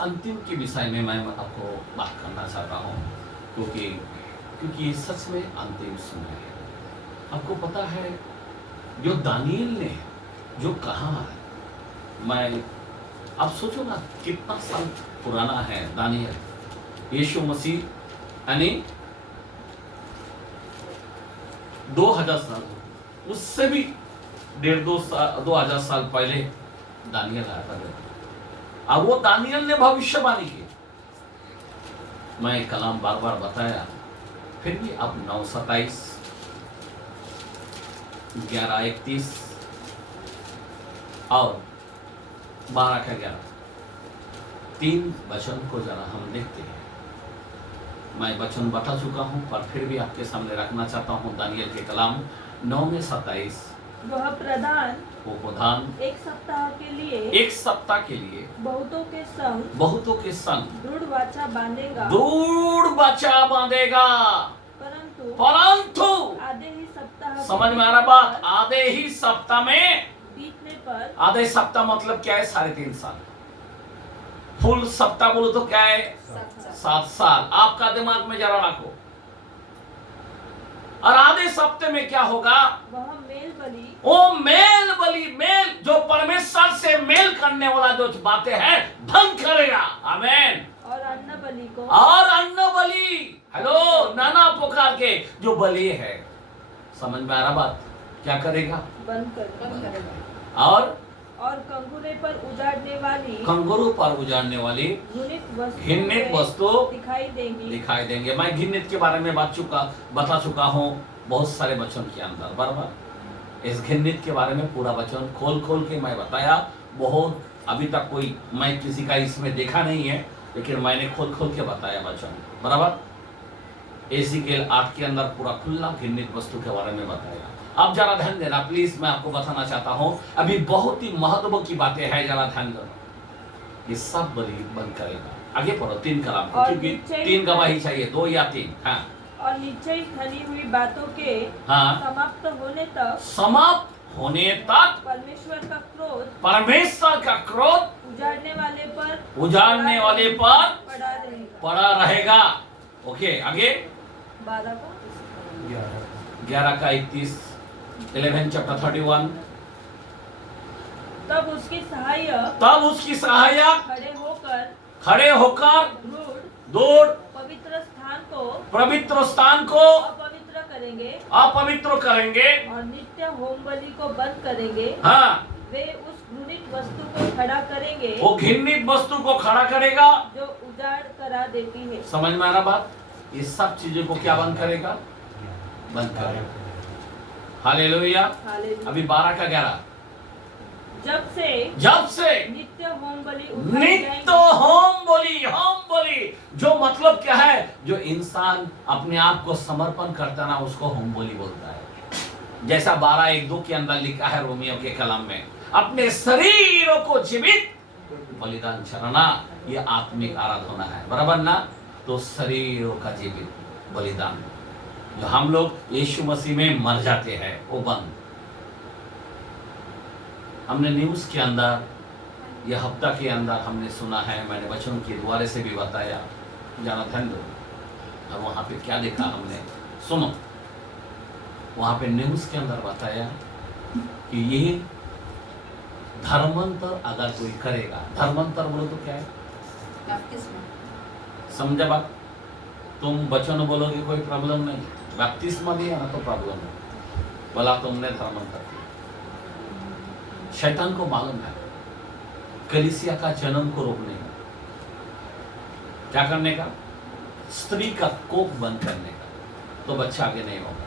अंतिम के विषय में मैं आपको बात करना चाहता हूँ, क्योंकि ये सच में अंतिम समय है। आपको पता है जो दानियल ने जो कहा है, मैं आप सोचो ना कितना साल पुराना है दानियल। यीशु मसीह यानी 2000 साल, उससे भी 1,500-2,000 साल पहले दानियल आया था। अब वो दानियल ने भविष्यवाणी की, मैं कलाम बार बार बताया, फिर भी अब 9:27, 11:31 और 12:11 3 वचन को जरा हम देखते हैं। मैं वचन बता चुका हूं, पर फिर भी आपके सामने रखना चाहता हूं। दानियल के कलाम 9:27, वह प्रधान वो प्रधान 1 सप्ताह के लिए 1 सप्ताह के लिए बहुतों के संग दृढ़ वाचा बांधेगा, परंतु आधे ही सप्ताह समझ में आ रहा बात? आधे ही सप्ताह में, बीतने पर, आधे सप्ताह मतलब क्या है? 3.5 साल। फुल सप्ताह बोलो तो क्या है? 7 साल। आपका दिमाग में जरा रखो। और आधे सप्ताह में क्या होगा? वह मेल बलि, वो मेल बलि, मेल जो परमेश्वर से मेल करने वाला जो बातें हैं भंग करेगा। आमीन। और अन्न बलि को, और अन्न बलि, हेलो, नाना प्रकार के जो बलि है, समझ में आ रहा बात? क्या करेगा? बंद करेगा। और कंगुरे पर उजाड़ने वाली घृणित वस्तु दिखाई देंगे। मैं घृणित के बारे में बता चुका हूँ बहुत सारे वचन के अंदर, बराबर। इस घृणित के बारे में पूरा वचन खोल के मैं बताया बहुत। अभी तक कोई मैं किसी का इसमें देखा नहीं है, लेकिन मैंने खोल के बताया वचन, बराबर। एजिकेल 8 के अंदर पूरा खुला घृणित वस्तु के बारे में बताया। अब जरा ध्यान देना प्लीज, मैं आपको बताना चाहता हूं, अभी बहुत ही महत्व की बातें हैं, जरा ध्यान दो। ये सब बलि बंद करेगा। आगे पढ़ो 3 कलाम, क्योंकि 3 गवाही चाहिए, 2 या 3। हाँ। और निश्चय ठनी हुई बातों के हाँ, समाप्त होने तक परमेश्वर का क्रोध उजाड़ने वाले पर पड़ा रहेगा। ओके, आगे 11:31, 11 चैप्टर 31। तब उसकी सहायक खड़े होकर दूर पवित्र स्थान को अपवित्र करेंगे और नित्य होम बलि को बंद करेंगे। हाँ, वे उस घृणित वस्तु को खड़ा करेंगे, वो घृणित वस्तु को खड़ा करेगा जो उजाड़ करा देती है। समझ में आ रहा बात? ये सब चीजों को क्या बंद करेगा? बंद करेगा। हालेलुया। अभी 12:11, जब से नित्य होम बलि जो मतलब क्या है? जो इंसान अपने आप को समर्पण करता ना, उसको होम बलि बोलता है। जैसा 12:1-2 के अंदर लिखा है रोमियो के कलाम में, अपने शरीरों को जीवित बलिदान चढ़ाना, ये आत्मिक आराधना है, बराबर ना? तो शरीरों का जीवित बलिदान जो हम लोग यीशु मसीह में मर जाते हैं, वो बंद। हमने न्यूज के अंदर, यह हफ्ता के अंदर हमने सुना है, मैंने बच्चों के द्वारे से भी बताया, जाना ध्यान दो। और वहां पे क्या देखा हमने, सुनो। वहां पे न्यूज के अंदर बताया कि ये धर्मांतर अगर कोई करेगा, धर्मांतर बोलो तो क्या है? समझा बात? तुम बच्चों बोलोगे कोई प्रॉब्लम नहीं, बपतिस्मा दिया ना तो प्रॉब्लम है, बोला तुमने धर्मांतर किया। शैतान को मालूम है कलीसिया का जन्म को रोकने का, क्या करने का? स्त्री का कोख बंद करने का, तो बच्चा आगे नहीं होगा।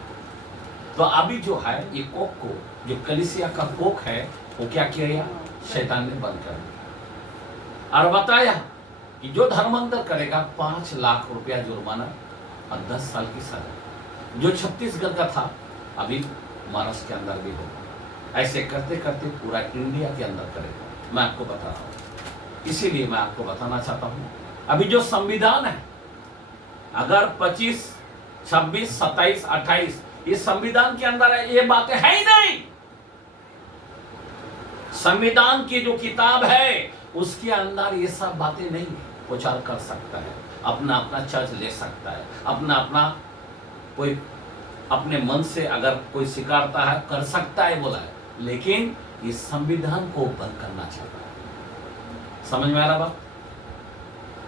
तो अभी जो है ये कोख को, जो कलीसिया का कोख है, वो क्या किया? शैतान ने बंद कर दिया और बताया कि जो धर्मांतर करेगा 5 लाख रुपया जुर्माना और 10 साल की सजा। जो छत्तीसगढ़ का था, अभी महाराष्ट्र के अंदर भी होगा। ऐसे करते करते पूरा इंडिया के अंदर करेगा। मैं आपको बता रहा हूँ, इसीलिए मैं आपको बताना चाहता हूँ, अभी जो संविधान है, अगर 25, 26, 27, 28 ये संविधान के अंदर है, ये बातें है ही नहीं। संविधान की जो किताब है उसके अंदर ये सब बातें नहीं है। प्रचार कर सकता है, अपना अपना चर्च ले सकता है, अपना अपना कोई अपने मन से अगर कोई स्वीकारता है कर सकता है बोला है, लेकिन इस संविधान को बंद करना चाहता है। समझ में आ रहा बात?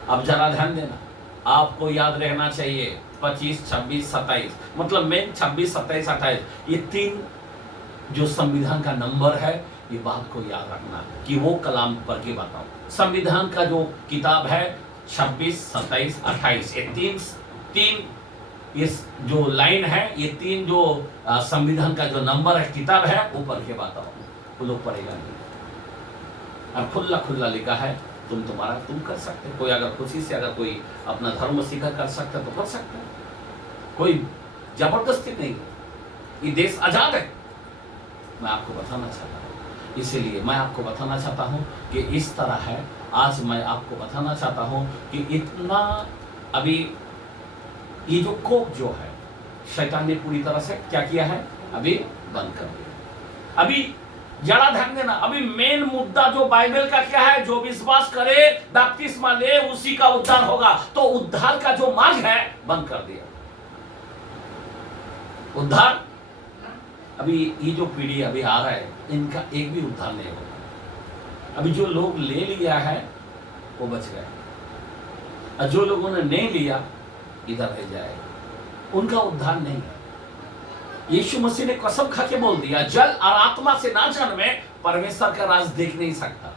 अब जरा ध्यान देना, आपको याद रहना चाहिए 25, 26, 27 मतलब मेन 26, 27, 28 ये 3 जो संविधान का नंबर है, ये बात को याद रखना कि वो कलाम पढ़ के बताओ। संविधान का जो किताब है 26, 27, 28 ये तीन इस जो लाइन है, ये 3 जो संविधान का जो नंबर है किताब है, वो पढ़ के बताओ। वो लोग पढ़ेगा नहीं। और खुला खुला लिखा है, तुम कर सकते हो। कोई अगर खुशी से अगर कोई अपना धर्म सीखा कर सकता है तो कर सकता है, कोई जबरदस्ती नहीं है। ये देश आजाद है, मैं आपको बताना चाहता हूँ। इसीलिए मैं आपको बताना चाहता हूँ कि इस तरह है। आज मैं आपको बताना चाहता हूँ कि इतना अभी ये जो कोप जो है शैतान ने पूरी तरह से क्या किया है, अभी बंद कर दिया। अभी जरा ध्यान देना, अभी मेन मुद्दा जो बाइबल का क्या है, जो विश्वास करे बपतिस्मा ले उसी का उद्धार होगा। तो उद्धार का जो मार्ग है बंद कर दिया। उद्धार अभी ये जो पीढ़ी अभी आ रहा है, इनका एक भी उद्धार नहीं होगा। अभी जो लोग ले लिया है वो बच गए, और जो लोगों ने नहीं लिया इधर रह जाएगा, उनका उद्धार नहीं है। यीशु मसीह ने कसम खा के बोल दिया, जल और आत्मा से ना जन्मे परमेश्वर का राज देख नहीं सकता।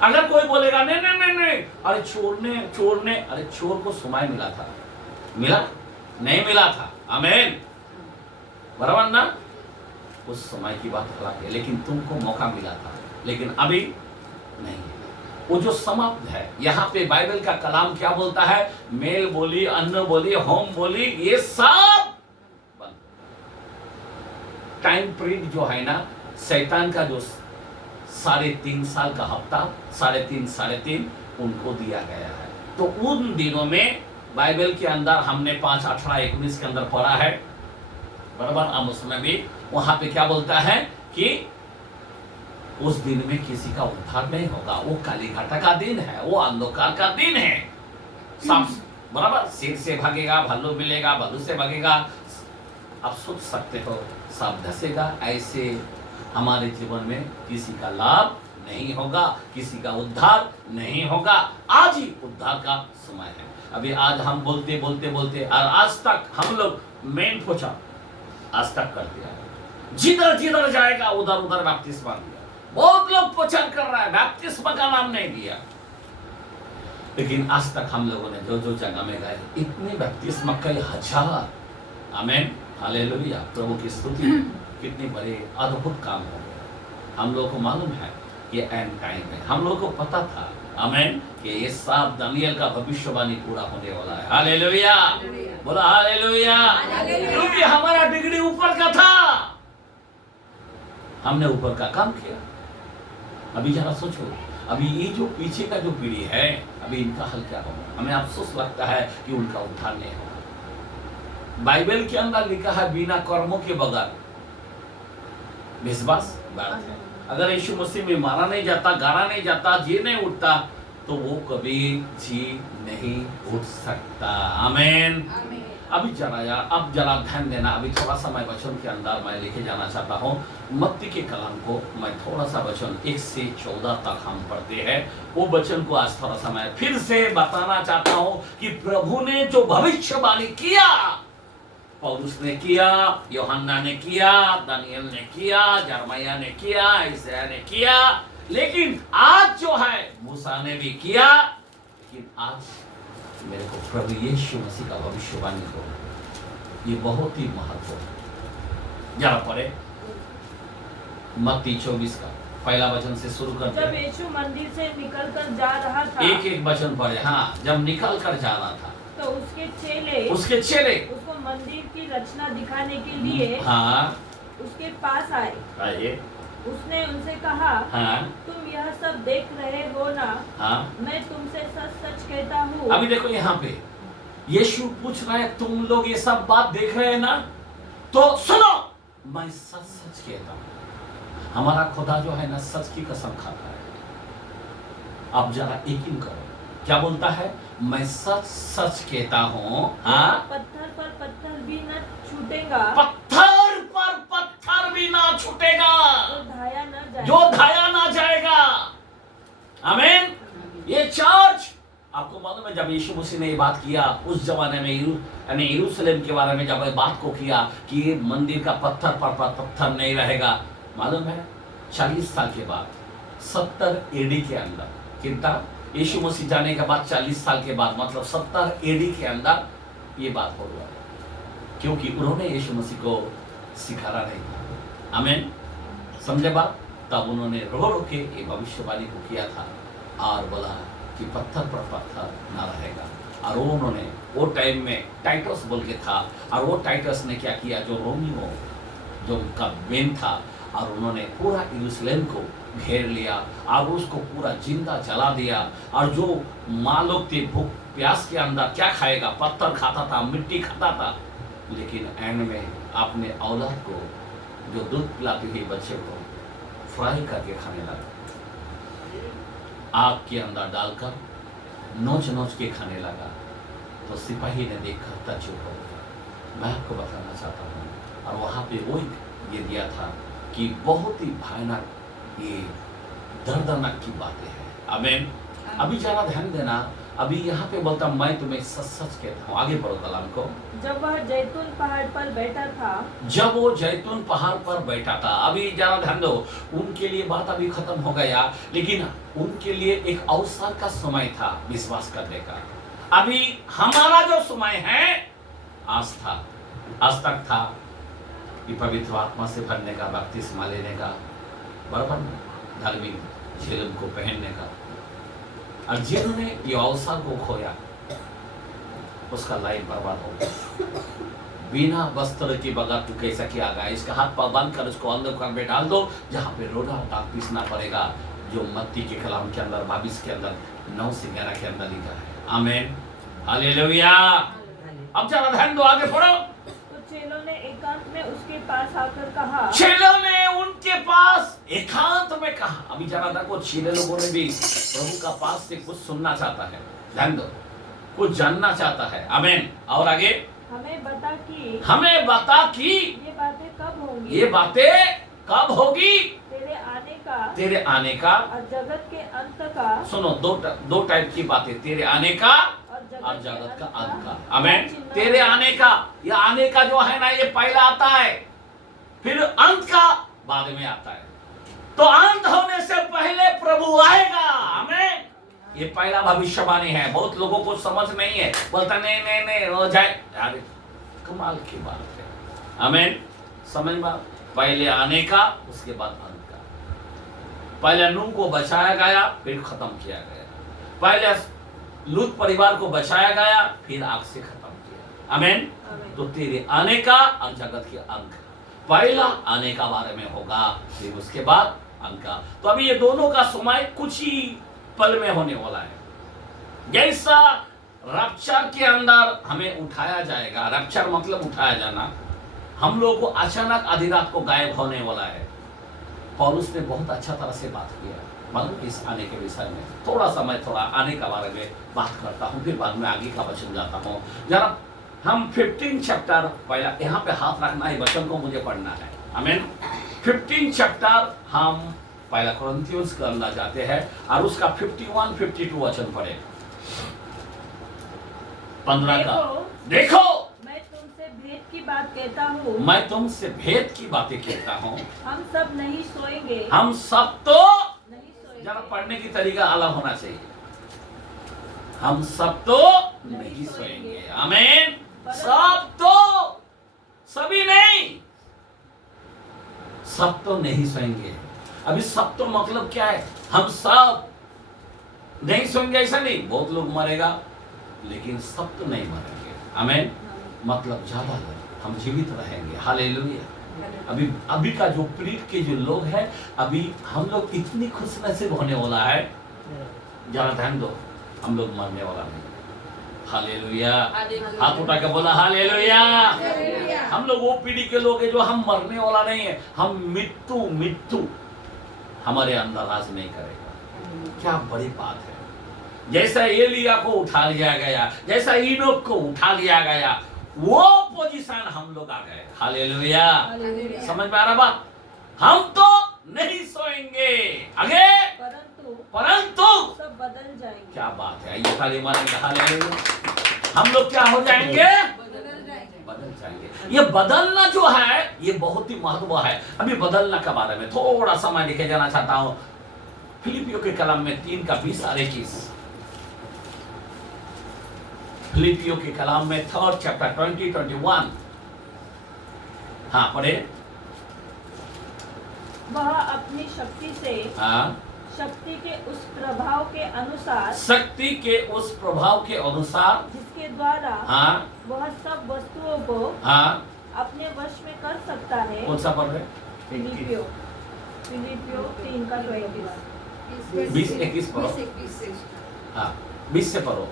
अगर कोई बोलेगा नहीं नहीं नहीं नहीं, अरे छोड़ने अरे चोर को समय मिला था, मिला नहीं मिला था, आमीन, बराबर ना? उस समय की बात अलग है, लेकिन तुमको मौका मिला था, लेकिन अभी नहीं। वो जो समाप्त है, यहाँ पे बाइबल का कलाम क्या बोलता है, मेल बोली, अन्न बोली, होम बोली, ये सब बंद। टाइम पीरियड जो है ना, शैतान का जो 3.5 साल का हफ्ता, 3.5 उनको दिया गया है। तो उन दिनों में बाइबल के अंदर हमने 5, 18, 19 के अंदर पढ़ा है, बराबर। हम उसमें भी वहां पे क्या बोलता है कि उस दिन में किसी का उद्धार नहीं होगा। वो काली घटा का दिन है, वो अंधकार का दिन है। सांप बराबर सिर से भागेगा, भालू मिलेगा, भालू से भागेगा। आप सोच सकते हो सांप धसेगा, ऐसे हमारे जीवन में किसी का लाभ नहीं होगा, किसी का उद्धार नहीं होगा। आज ही उद्धार का समय है। अभी आज हम बोलते बोलते बोलते और आज तक हम लोग मेन पूछा आज तक कर दिया, जिधर जिधर जाएगा उधर उधर बपतिस्मा दिया। बहुत लोग प्रचार कर रहा है, बपतिस्मा का नाम नहीं दिया, लेकिन आज तक हम लोगों ने जो जो जगह में गए, इतने बपतिस्मा कई हजार, आमीन, हालेलुया, प्रभु की स्तुति। कितनी बड़े अद्भुत काम हो गया। हम लोगों को मालूम है ये एंड टाइम है, हम लोगों को पता था, आमीन, कि ये सब दानियल का भविष्यवाणी पूरा होने वाला है। हालेलुया, बोला हालेलुया, क्योंकि हमारा डिग्री ऊपर का था, हमने ऊपर का काम किया। अभी जरा सोचो, अभी ये जो पीछे का जो पीढ़ी है, अभी इनका हल क्या होगा? हमें अफसोस लगता है कि उनका उद्धार नहीं होगा। बाइबल के अंदर लिखा है बिना कर्मों के बगैर विश्वास व्यर्थ है। अगर यीशु मसीह में मारा नहीं जाता, गाड़ा नहीं जाता, जी नहीं उठता, तो वो कभी जी नहीं उठ सकता। आमीन। अभी जरा यार, अब जरा ध्यान देना। अभी थोड़ा सा मैं वचन के अंदर मैं लेके जाना चाहता हूँ। मत्ती के कलाम को मैं थोड़ा सा वचन 1 से 14 तक हम पढ़ते हैं। वो वचन को आज थोड़ा सा मैं फिर से बताना चाहता हूँ कि प्रभु ने जो भविष्यवाणी किया, पौलुस ने किया, यूहन्ना ने किया, दानियल ने किया, यिर्मयाह ने किया, यशायाह ने किया, लेकिन आज जो है मूसा ने भी किया, लेकिन आज मेरे को प्रभु यीशु मसीह का भविष्यवाणी को, ये बहुत ही महत्वपूर्ण है। जरा पढ़े मत्ती 24 का पहला वचन से शुरू करते हैं। जब यीशु मंदिर से निकल कर जा रहा था, एक एक वचन पढ़े। हाँ, जब निकल कर जा रहा था तो उसके चेले उसको मंदिर की रचना दिखाने के लिए हाँ उसके पास आए। आइए। उसने उनसे कहा, हाँ तुम यह सब देख रहे हो ना? हाँ, मैं तुमसे सच सच कहता हूँ। अभी देखो यहाँ पे यीशु पूछ रहा है, तुम लोग ये सब बात देख रहे हैं ना? तो सुनो, मैं सच सच कहता हूँ। हमारा खुदा जो है ना, सच की कसम खाता है। अब जरा यकीन करो, क्या बोलता है? मैं सच सच कहता हूँ, हाँ, पत्थर पर पत्थर भी न छूटेगा, पत्थर पर पत्थर भी ना छूटेगा, जो धाया ना जाएगा। आमीन। ये चर्च, आपको मालूम है जब यीशु मसीह ने ये बात किया उस जमाने में, यानी यरूशलेम के बारे में जब ये बात को किया कि ये मंदिर का पत्थर पर पत्थर नहीं रहेगा, मालूम है 40 साल के बाद 70 एडी के अंदर, कितना? यीशु मसीह जाने के बाद 40 साल के बाद, मतलब 70 एडी के अंदर ये बात हो गया, क्योंकि उन्होंने यीशु मसीह को सिखाया नहीं। आमीन। समझे बात? तब उन्होंने रो रो के ये भविष्यवाणी को किया था और बोला कि पत्थर पर पत्थर ना रहेगा। और वो उन्होंने वो टाइम में टाइटस बोल के था, और वो टाइटस ने क्या किया, जो रोमियो जो उनका बेन था, और उन्होंने पूरा यरूशलेम को घेर लिया और उसको पूरा जिंदा जला दिया। और जो माँ लोग थे भूख प्यास के अंदर क्या खाएगा, पत्थर खाता था, मिट्टी खाता था, लेकिन एंड में अपने औलाद को जो दूध पिलाती थी बच्चे को फ्राई करके खाने लगा, आग के अंदर डालकर नोच नोच के खाने लगा। तो सिपाही ने देखकर चुप हो गया। मैं आपको बताना चाहता हूँ, और वहाँ पे वो ये दिया था कि बहुत ही भयानक, ये दर्दनाक की बातें हैं। आमीन। अभी जरा ध्यान देना, अभी यहाँ पे बोलता मैं तुम्हें सच सच कहता हूँ। आगे बढ़ो कलाम को। जब वह जैतून पहाड़ पर बैठा था, जब वो जैतून पहाड़ पर बैठा था, अभी जरा ध्यान दो, उनके लिए बात अभी खत्म हो गया, लेकिन उनके लिए एक अवसर का समय था विश्वास करने का। अभी हमारा जो समय है आस्था, आज तक था कि पवित्र आत्मा से भरने का, बपतिस्मा लेने का, बराबर धार्मिक झेलम को पहनने का, और जिन्होंने ये अवसर को खोया उसका लाइफ बर्बाद हो गया। बिना वस्त्र के बगैर तू कैसा किया गया, इसका हाथ पांव बांध कर उसको अंधकार में डाल दो जहाँ पे रोना दांत पीसना पड़ेगा, जो मत्ती के कलाम के अंदर 22 के अंदर 9 से 11 के अंदर लिखा है। आमीन। हालेलुया। अब जरा ध्यान दो, आगे पढ़ो। तो चेलों ने एकांत में उसके पास आकर कहा, चेलों ने उनके पास एकांत में कहा। अभी जरा देखो, चेले लोगों ने भी प्रभु का पास से कुछ सुनना चाहता है, ध्यान दो, कुछ जानना चाहता है। आमीन। और आगे, हमें बता कि ये बातें कब होंगी, ये बातें कब होगी, तेरे आने का और जगत के अंत का। सुनो, दो टाइप की बातें, तेरे आने का और जगत का अंत का। आमीन। तेरे आने का, ये आने का जो है ना, ये पहला आता है, फिर अंत का बाद में आता है। तो अंत होने से पहले प्रभु आएगा। आमीन। ये पहला भविष्यवाणी है। बहुत लोगों को समझ नहीं है, बोलता नहीं हो जाए, यार कमाल की बात है। आमीन। समझ में, पहले आने का, उसके बाद अंत का। पहले नूह को बचाया गया, फिर खत्म किया गया। पहले लूत परिवार को बचाया गया, फिर आग से खत्म किया। आमीन। तो तेरे आने का और जगत के अंत का, पहला आने का बारे में होगा, फिर उसके बाद अंत का। तो अभी ये दोनों का समय कुछ ही पल में होने वाला है। जैसा रप्चर के अंदर हमें उठाया जाएगा, रप्चर मतलब उठाया जाना, हम लोग को अचानक आधी रात को गायब होने वाला है। पौलुस ने बहुत अच्छा तरह से बात किया, मालूम इस आने के विषय में। थोड़ा सा मैं थोड़ा आने का बारे में बात करता हूँ, फिर बाद में आगे का वचन जाता हूँ। जरा हम 15 चैप्टर, पहला यहाँ पे हाथ रखना है, वचन को मुझे पढ़ना है। आमीन। 15 चैप्टर हम पहला कोरिन्थियंस के अंदर जाते हैं और उसका 51-52 वचन पढ़े। 15 का देखो, मैं तुमसे भेद की बात कहता हूँ, मैं तुमसे भेद की बातें कहता हूँ, हम सब नहीं सोएंगे, हम सब तो नहीं सोएंगे। जरा पढ़ने की तरीका अलग होना चाहिए। हम सब तो नहीं सोएंगे। आमीन। सब तो, सभी नहीं, सब तो नहीं सोएंगे। अभी सब तो मतलब क्या है, हम सब नहीं सोएंगे ऐसा नहीं, बहुत लोग मरेगा लेकिन सब तो नहीं मरेंगे। आमीन। मतलब ज्यादा लोग हम जीवित रहेंगे। हालेलुया। अभी का जो पीढ़ी के जो लोग हैं, अभी हम लोग इतनी खुशनसीब होने वाला है, जरा ध्यान दो, हम लोग मरने वाला नहीं। हालेलुया। हाथ उठा के बोला हालेलुया। हम लोग वो पीढ़ी के लोग हैं जो हम मरने वाला नहीं है, हम मृत्यु हमारे अंदर राज नहीं करेगा। क्या बड़ी बात है। जैसा एलिया को उठा लिया गया, जैसा इनोक को उठा लिया गया, वो पोजीशन हम लोग आ गए। हालेलुया। समझ में आ रहा बात? हम तो नहीं सोएंगे आगे, परंतु सब बदल जाएंगे। क्या बात है, ये खाली मारेंगे। हालेलुया। हम लोग क्या हो जाएंगे? बदल जाएंगे। ये बदलना जो है ये बहुत ही महत्व है। अभी बदलना के बारे में थोड़ा सा मैं लिखे जाना चाहता हूं। फिलिपियों के कलम में 3 का 20 और 21। फिलिपियों के कलाम में 3rd चैप्टर 20-21। हाँ पढ़े। वह अपनी शक्ति से, हाँ, शक्ति के उस प्रभाव के अनुसार, शक्ति के उस प्रभाव के अनुसार, जिसके द्वारा हाँ, वह सब वस्तुओं को हाँ, अपने वश में कर सकता है। कौन सा पढ़ रहे? फिलिपियों 3 का 21। 20-21 पढ़ो। हाँ 20 से पढ़ो।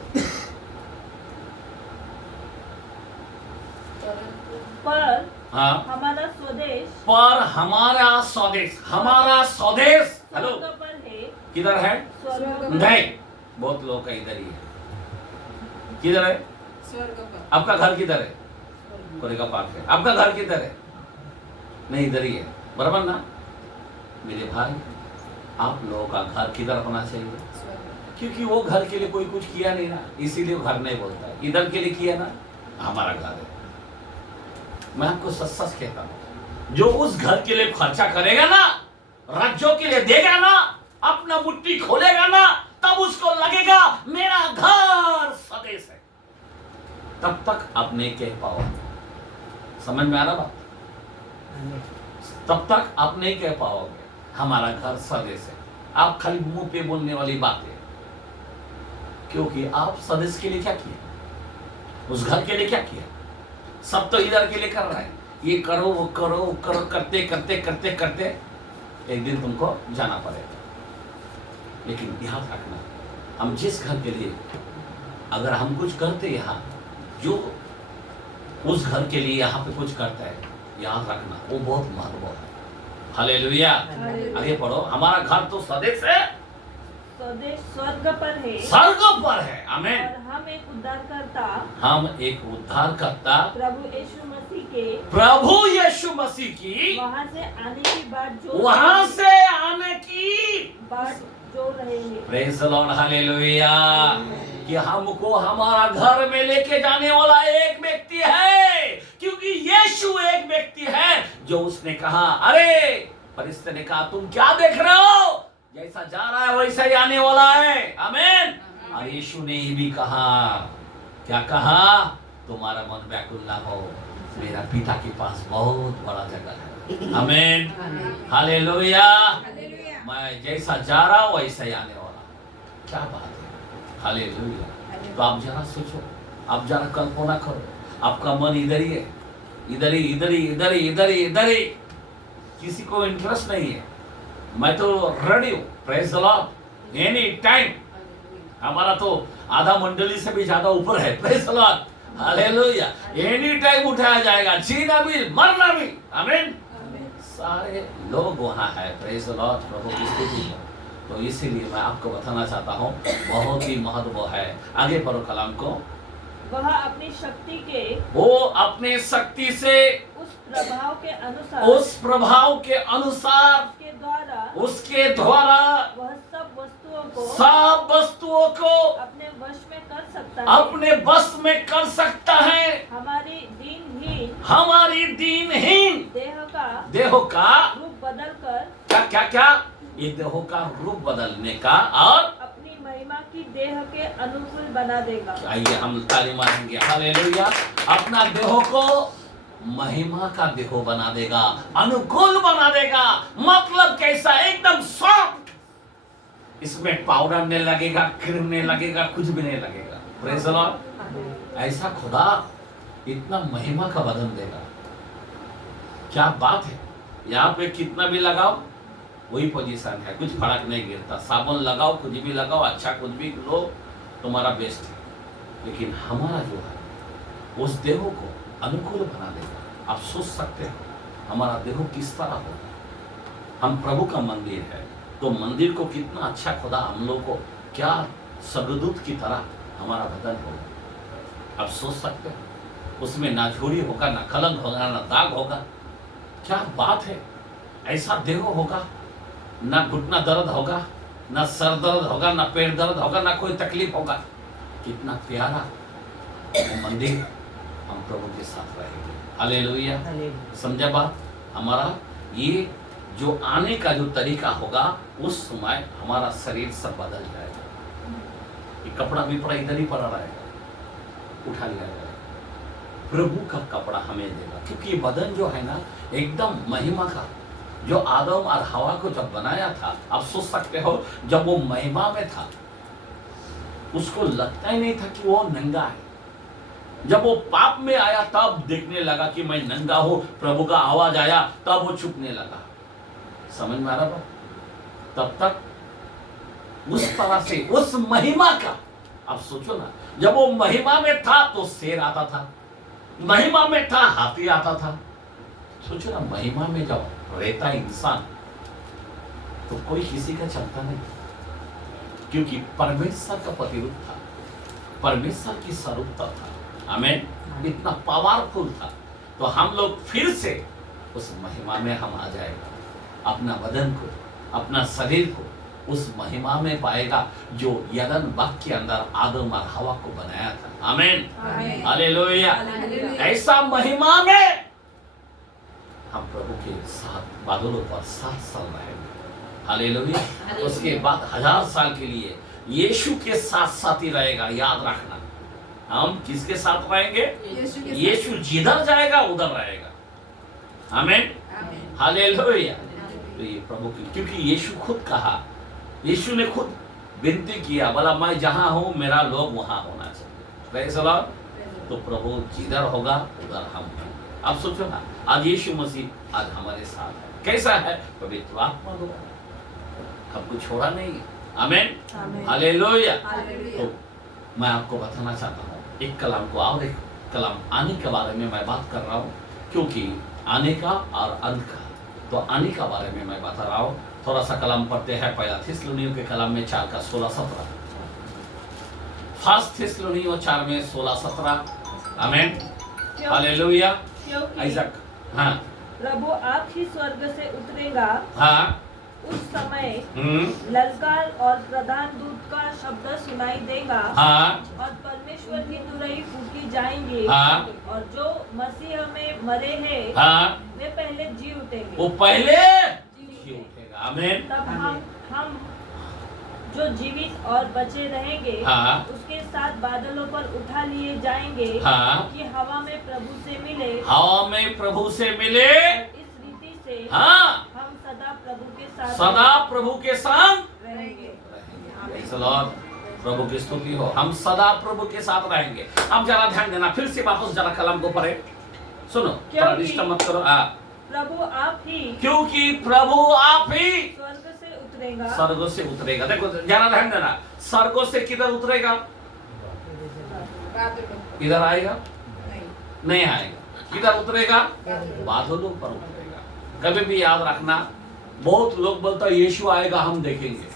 पर हाँ, हमारा स्वदेश, पर हमारा स्वदेश, हमारा स्वदेश हेलो स्वर्ग पर है। किधर है? स्वर्ग नहीं, बहुत लोग का इधर ही है। किधर है? आपका घर किधर है? कोरेगा पार्क है। आपका घर किधर है? नहीं इधर ही है, बराबर ना? मेरे भाई, आप लोगों का घर किधर होना चाहिए? क्योंकि वो घर के लिए कोई कुछ किया नहीं ना, इसीलिए वो घर नहीं बोलता है। इधर के लिए किया ना, हमारा घर है। मैं आपको सच सच कहता हूं, जो उस घर के लिए खर्चा करेगा ना, राज्यों के लिए देगा ना, अपना मुट्ठी खोलेगा ना, तब उसको लगेगा मेरा घर स्वदेश है। तब तक आप नहीं कह पाओगे। समझ में आ रहा बात? तब तक आप नहीं कह पाओगे हमारा घर स्वदेश है। आप खाली मुंह पे बोलने वाली बात है। क्योंकि आप स्वदेश के लिए क्या किया? उस घर के लिए क्या किया? सब तो इधर के लिए कर रहा है। ये करो वो करो वो करो, करते करते करते करते एक दिन तुमको जाना पड़ेगा। लेकिन याद रखना, हम जिस घर के लिए अगर हम कुछ करते, यहाँ जो उस घर के लिए यहाँ पे कुछ करता है, याद रखना वो बहुत महत्व है। हालेलुया। आगे पढ़ो। हमारा घर तो स्वदेश है, स्वदेश स्वर्ग पर है, स्वर्ग पर है। आमीन। और हम एक उद्धारकर्ता, हम एक उद्धारकर्ता प्रभु यीशु मसीह के, प्रभु यीशु मसीह की वहां से आने की बात जो वहां से आने की बात जो रहे हैं। Praise the Lord. हालेलुया। कि हमको हमारा घर में लेके जाने वाला एक व्यक्ति है, क्योंकि यीशु एक व्यक्ति है जो उसने कहा, अरे फरिश्ते ने कहा तुम क्या देख रहे हो, जैसा जा रहा है वैसा ही आने वाला है। आमीन। और यीशु ने ये भी कहा, क्या कहा? तुम्हारा मन व्याकुल ना हो, मेरा पिता के पास बहुत बड़ा जगह है। आमीन। हालेलुया। मैं जैसा जा रहा हूं वैसा ही आने वाला। क्या बात है। हालेलुया। तो आप जरा सोचो, आप जरा कल्पना करो, आपका मन इधर ही है, इधर ही इधर ही इधर ही इधर ही इधर ही, किसी को इंटरेस्ट नहीं है। मैं तो रेडी हूँ। Praise the Lord. Any time. हमारा तो आधा मंडली से भी ज्यादा ऊपर है। Praise the Lord. Hallelujah. Any time उठाया जाएगा, जीना भी मरना भी। आमीन। सारे लोग वहाँ है। Praise the Lord. प्रभु की स्तुति हो। तो इसीलिए मैं आपको बताना चाहता हूँ, बहुत ही महत्व है। आगे पढ़ो कलाम को। वह अपनी शक्ति के, वो अपने शक्ति से, उस प्रभाव के अनुसार, उस प्रभाव के अनुसार, उसके द्वारा वह सब वस्तुओं को अपने वश में कर सकता है। अपने बस में कर सकता है। हमारी दीनहीन देह का रूप बदलकर, क्या क्या क्या ये देह का रूप बदलने का और अपनी महिमा की देह के अनुकूल बना देगा। आइए हम ताली मारेंगे। हालेलुया। अपना देह को महिमा का देह बना देगा, अनुकूल बना देगा। मतलब कैसा? एकदम सॉफ्ट। इसमें पाउडर नहीं लगेगा, क्रीम नहीं लगेगा, कुछ भी नहीं लगेगा। Praise the Lord. ऐसा खुदा इतना महिमा का बदन देगा। क्या बात है। यहाँ पे कितना भी लगाओ वही पोजीशन है, कुछ फर्क नहीं गिरता। साबुन लगाओ, कुछ भी लगाओ, अच्छा कुछ भी लो, तुम्हारा बेस्ट है। लेकिन हमारा जो है उस देह को अनुकूल बना देगा। आप सोच सकते हो हमारा देह किस तरह होगा। हम प्रभु का मंदिर है। तो मंदिर को कितना अच्छा खुदा हम लोग को क्या स्वर्गदूत की तरह हमारा बदन होगा। आप सोच सकते हो उसमें ना झूरी होगा, ना कलंक होगा, ना दाग होगा। क्या बात है, ऐसा देह होगा, ना घुटना दर्द होगा, ना सर दर्द होगा, ना पेट दर्द होगा, ना कोई तकलीफ होगा। कितना प्यारा वो मंदिर, हम प्रभु के साथ रहेंगे। हालेलुया, समझा बात। हमारा ये जो आने का जो तरीका होगा उस समय हमारा शरीर सब बदल जाएगा। ये कपड़ा भी पड़ा इधर ही पड़ा रहेगा, उठा लिया जाएगा, प्रभु का कपड़ा हमें देगा। क्योंकि ये बदन जो है ना एकदम महिमा का, जो आदम और हवा को जब बनाया था, आप सोच सकते हो जब वो महिमा में था उसको लगता ही नहीं था कि वो नंगा है। जब वो पाप में आया तब देखने लगा कि मैं नंगा हूं, प्रभु का आवाज आया तब वो छुपने लगा। समझ में आ रहा? तब तक उस तरह से उस महिमा का, आप सोचो ना, जब वो महिमा में था तो शेर आता था, महिमा में था हाथी आता था। सोचो ना, महिमा में जब रहता इंसान तो कोई किसी का चलता नहीं, क्योंकि परमेश्वर का प्रतिरूप था, परमेश्वर की स्वरूपता था। हमें इतना पावरफुल था। तो हम लोग फिर से उस महिमा में हम आ जाएगा, अपना बदन को, अपना शरीर को उस महिमा में पाएगा जो यदन बाग के अंदर आदम और हवा को बनाया था। आमीन, हालेलुया। ऐसा महिमा में हम प्रभु के साथ बादलों पर 7 साल रहेंगे। हालेलुया। उसके बाद 1000 साल के लिए यीशु के साथ साथी रहेगा। याद रखना, हम किसके साथ रहेंगे? यीशु जिधर जाएगा उधर रहेगा। आमीन, हालेलुया। तो ये प्रभु की, क्योंकि यीशु खुद कहा, यीशु ने खुद विनती किया, बोला मैं जहां हूं मेरा लोग वहां होना चाहिए। Praise the Lord. तो प्रभु जिधर होगा उधर हम हैं। अब सोचो ना, आज यीशु मसीह आज हमारे साथ है। कैसा है? पवित्र आत्मा द्वारा, हमको छोड़ा नहीं। आमीन, हालेलुया। तो मैं आपको बताना चाहता हूँ एक कलाम को, और एक कलाम आने के बारे में मैं बात कर रहा हूँ, क्योंकि आने का और अंत का, तो आने का बारे में मैं बता रहा हूँ। थोड़ा सा कलाम पढ़ते हैं, पहला थिस्सलुनीयों के कलाम में 4 का 16-17, फर्स्ट थिस्सलुनीयों 4 में 16-17। आमीन, हालेलुया। आइजक, हाँ, प्रभु आप ही स्वर्ग से उतरेगा, हाँ, उस समय ललकार और प्रधान दूत का शब्द सुनाई देगा, हाँ, और परमेश्वर की तुरही फूकी जाएंगी, हाँ, और जो मसीह में मरे हैं, हाँ, वे पहले जी उठेंगे। वो पहले जी उठेगा। आमीन। तब हम जो जीवित और बचे रहेंगे, हाँ, उसके साथ बादलों पर उठा लिए जाएंगे, हाँ, कि हवा में प्रभु से मिले, हवा में प्रभु से मिले। इस रीति से हाँ, हम सदा प्रभु के साथ सदा प्रभु के संग रहेंगे। Praise the Lord. प्रभु की स्तुति हो, हम सदा प्रभु के साथ रहेंगे। अब जरा ध्यान देना, फिर से वापस जरा कलम को पढ़े, सुनो, थोड़ा डिस्टर्ब मत करो। प्रभु आप ही, क्योंकि प्रभु आप ही स्वर्ग से उतरेगा, स्वर्ग से उतरेगा। देखो जरा ध्यान देना, स्वर्ग से किधर उतरेगा? इधर आएगा? नहीं आएगा। किधर उतरेगा? बादलों पर उतरेगा। कभी भी याद रखना, बहुत लोग बोलता है यीशु आएगा हम देखेंगे।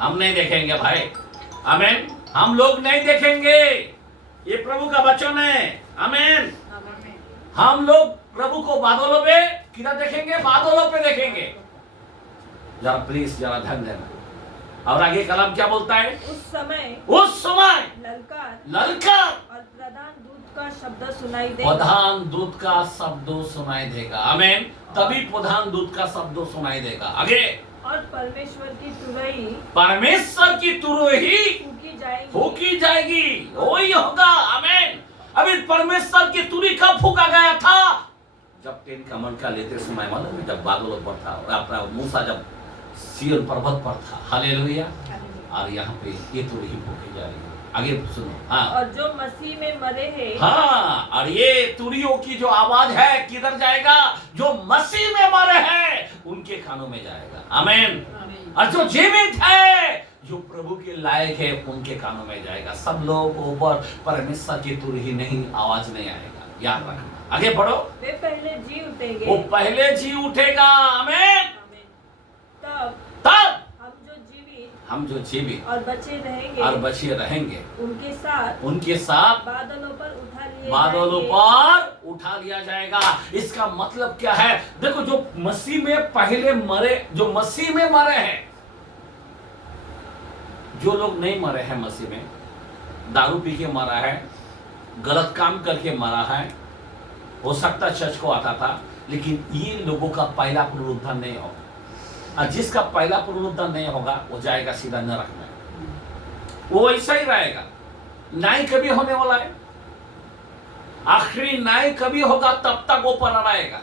हम नहीं देखेंगे भाई। आमीन, हम लोग नहीं देखेंगे, ये प्रभु का वचन है। आमीन। हम लोग प्रभु को बादलों पे किधर देखेंगे? बादलों पे देखेंगे। जरा प्लीज जरा ध्यान देना। और आगे कलाम क्या बोलता है? उस समय ललकार और प्रधान दूत का शब्द सुनाई देगा। प्रधान दूत का शब्द सुनाई देगा। आमीन। तभी प्रधान दूत का शब्द सुनाई देगा। आगे, और परमेश्वर की तुरही फूकी जाएगी। वही होगा। आमीन। अभी परमेश्वर की तुरही कब फूका गया था? जब 10 कमांड का लेते समय, मालूम है, जब बादलों पर था, अपना मूसा जब सिय्योन पर्वत पर था। हालेलुया। और यहाँ पे ये तुरही फूकी जाएगी। आगे सुनो। हाँ, और जो मसीह में मरे हैं, हाँ, और ये तुरियों की जो आवाज है किधर जाएगा? जो मसीह में मरे हैं उनके कानों में जाएगा। आमीन। और जो जीवित है, जो प्रभु के लायक है, उनके कानों में जाएगा। सब लोग ऊपर परमेश्वर की तुरही नहीं, आवाज नहीं आएगा। याद रखना। आगे बढ़ो। वे पहले जी उठेंगे। वो पहले जी उठेगा। आमीन। तब तब हम हम जो जीवित और बचे रहेंगे और बचे रहेंगे उनके साथ बादलों बादलों पर उठा लिया जाएगा। इसका मतलब क्या है? देखो, जो मसीह में पहले मरे, जो मसीह में मरे हैं, जो लोग नहीं मरे हैं मसीह में, दारू पी के मरा है, गलत काम करके मरा है, हो सकता चर्च को आता था, लेकिन ये लोगों का पहला पुनरुत्थान नहीं होगा। और जिसका पहला पुनरुत्थान नहीं होगा वो जाएगा सीधा नरक में, वो ऐसा ही रहेगा। न्याय कभी होने वाला है, आखिरी न्याय कभी होगा, तब तक वो पड़ा रहेगा।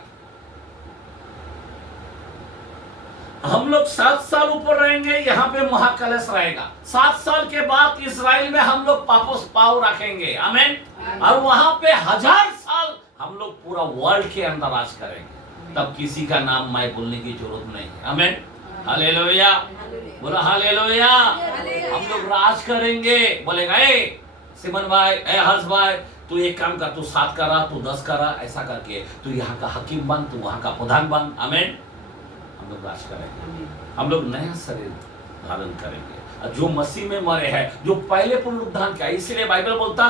हम लोग 7 साल ऊपर रहेंगे, यहाँ पे महाकलश रहेगा। 7 साल के बाद इस्राएल में हम लोग वापस पाँव रखेंगे, आमीन। और वहां पे 1000 साल हम लोग पूरा वर्ल्ड के अंदर राज करेंगे। तब किसी का नाम मैं बोलने की जरूरत नहीं है, आमीन। हालेलुया, बोला हालेलुया। हम लोग राज करेंगे। बोलेगा, ए सिमन भाई, ए हर्ष भाई, तू एक काम कर, तू 7 करा, तू 10 करा, ऐसा करके तू यहाँ का हकीम बन, तू वहां का प्रधान बन, आमीन। हम लोग राज करेंगे, हम लोग नया शरीर धारण करेंगे। जो मसीह में मरे हैं, जो पहले पुनरुत्थान का, इसलिए बाइबल बोलता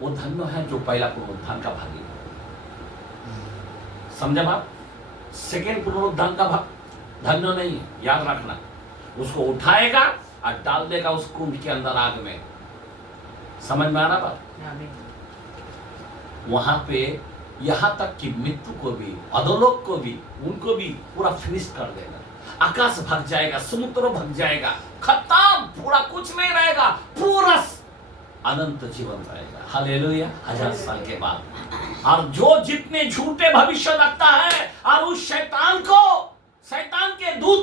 वो धन्य है जो पहला पुनरुत्थान का भागी है। समझा बात? सेकेंड पुनरुत्थान का भाग धन्य नहीं है, याद रखना। उसको उठाएगा और डाल देगा उस कुंड के अंदर, आग में। समझ में आ रहा बात? वहां पे यहां तक कि मृत्यु को भी, अधोलोक को भी, उनको भी पूरा फिनिश कर देगा। आकाश भग जाएगा, समुद्र भग जाएगा, खत्म, पूरा कुछ नहीं रहेगा, पूरा अनंत जीवन रहेगा। हालेलुया। 1000 साल के बाद। और जो जितने झूठे भविष्य रखता है और उस शैतान के दूत